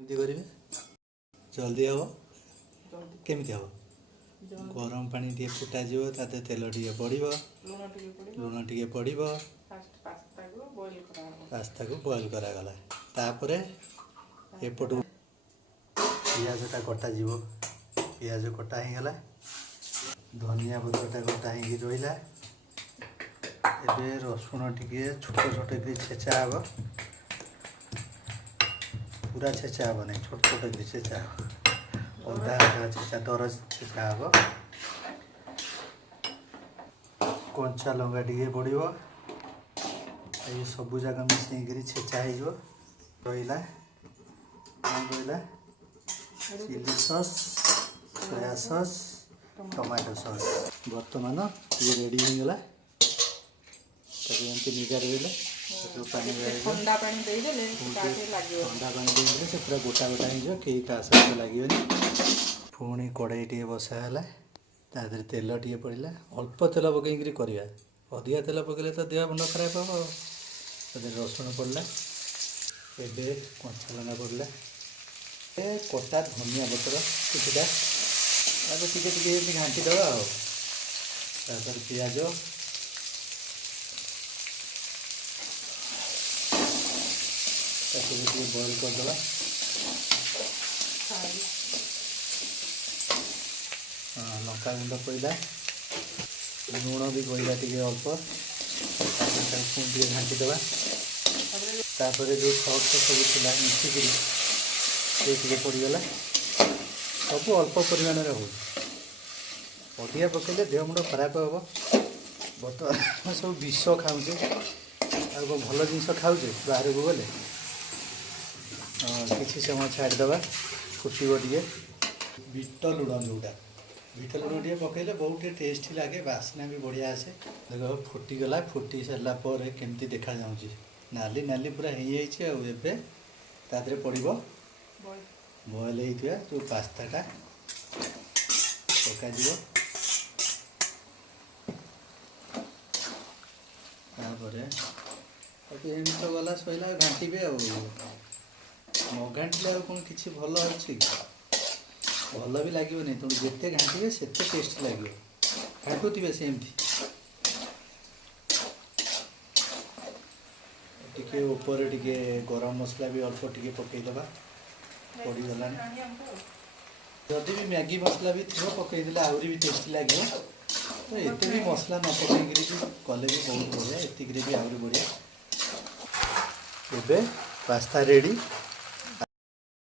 एमती करेंगे जल्दी हम केमी हम गरम पानी टे फुटा ताते तेल टे पड़ लुण टे पड़ पास्ता को बॉयल करागला तापर एपटू पियाजटा कटा पियाज कटा होगला धनिया पत्रटा कटा हो रहा एबे रसुण टे छोट छोट छेचा हम पूरा छेचा हम नहीं छोट छोट छेचा अदा छेचा दर छेचा हम कंचा लंका टे पड़ो ये सबू जगह मिसेकरी छेचा हो रहा रहा chilli sauce soya sauce tomato sauce बर्तमान ये रेडी होगला निगार ठंडा पानी देदेले से पूरा गोटा गोटा हो कई का सहित लगे पुणी कड़ाई टे बसाला तादे तेल टे पड़ा अल्प तेल पकईकरी करवा अधिका तेल पकड़े तो देह मुंड खराब हम रसुण पड़ा एबे कंचा लंका पड़ा कटा धनिया पत्र किटा टे घाटी दबा तापर पियाज बॉयल करदे हाँ लंका गुंड पड़ा लुण भी पड़ा टे अल्प टे घाटी दबा तापर जो सॉस सब थी मिसिकी पड़गला सब अल्प परिमाण हो अधिका पकड़े देह मुंड खराब हम बर्तमान सब विष खाऊे आ भल जिन खाऊे बाहर को गले किसी समय छाड़देवा फुटब टे बीट लुण जोटा बीट लुण टे पकड़े बहुत टेस्टी लगे बास्ना भी बढ़िया आसे देख फुटीगला फुटी सारापर केमती देखा जाऊँगी नाली नाली पूरा हो तादे पड़ो बॉयल होता जो पास्ताटा पक तो गला सैला घाटे न घाटे कौन कि भल अच्छे भल भी लगे नहीं तुम जिते घाटे से टेस्ट लगे घाटुवे सेमती टिके ऊपर टिके गरम मसला भी अल्प टिके पकईदे पड़गला जदि भी मैगी मसला भी थी पकईदे आहरी भी टेस्टी लगे तो एत भी मसला न पकईकरी कले भी बहुत बढ़िया एतिक भी आहरी बढ़िया एबे पास्ता रेडी।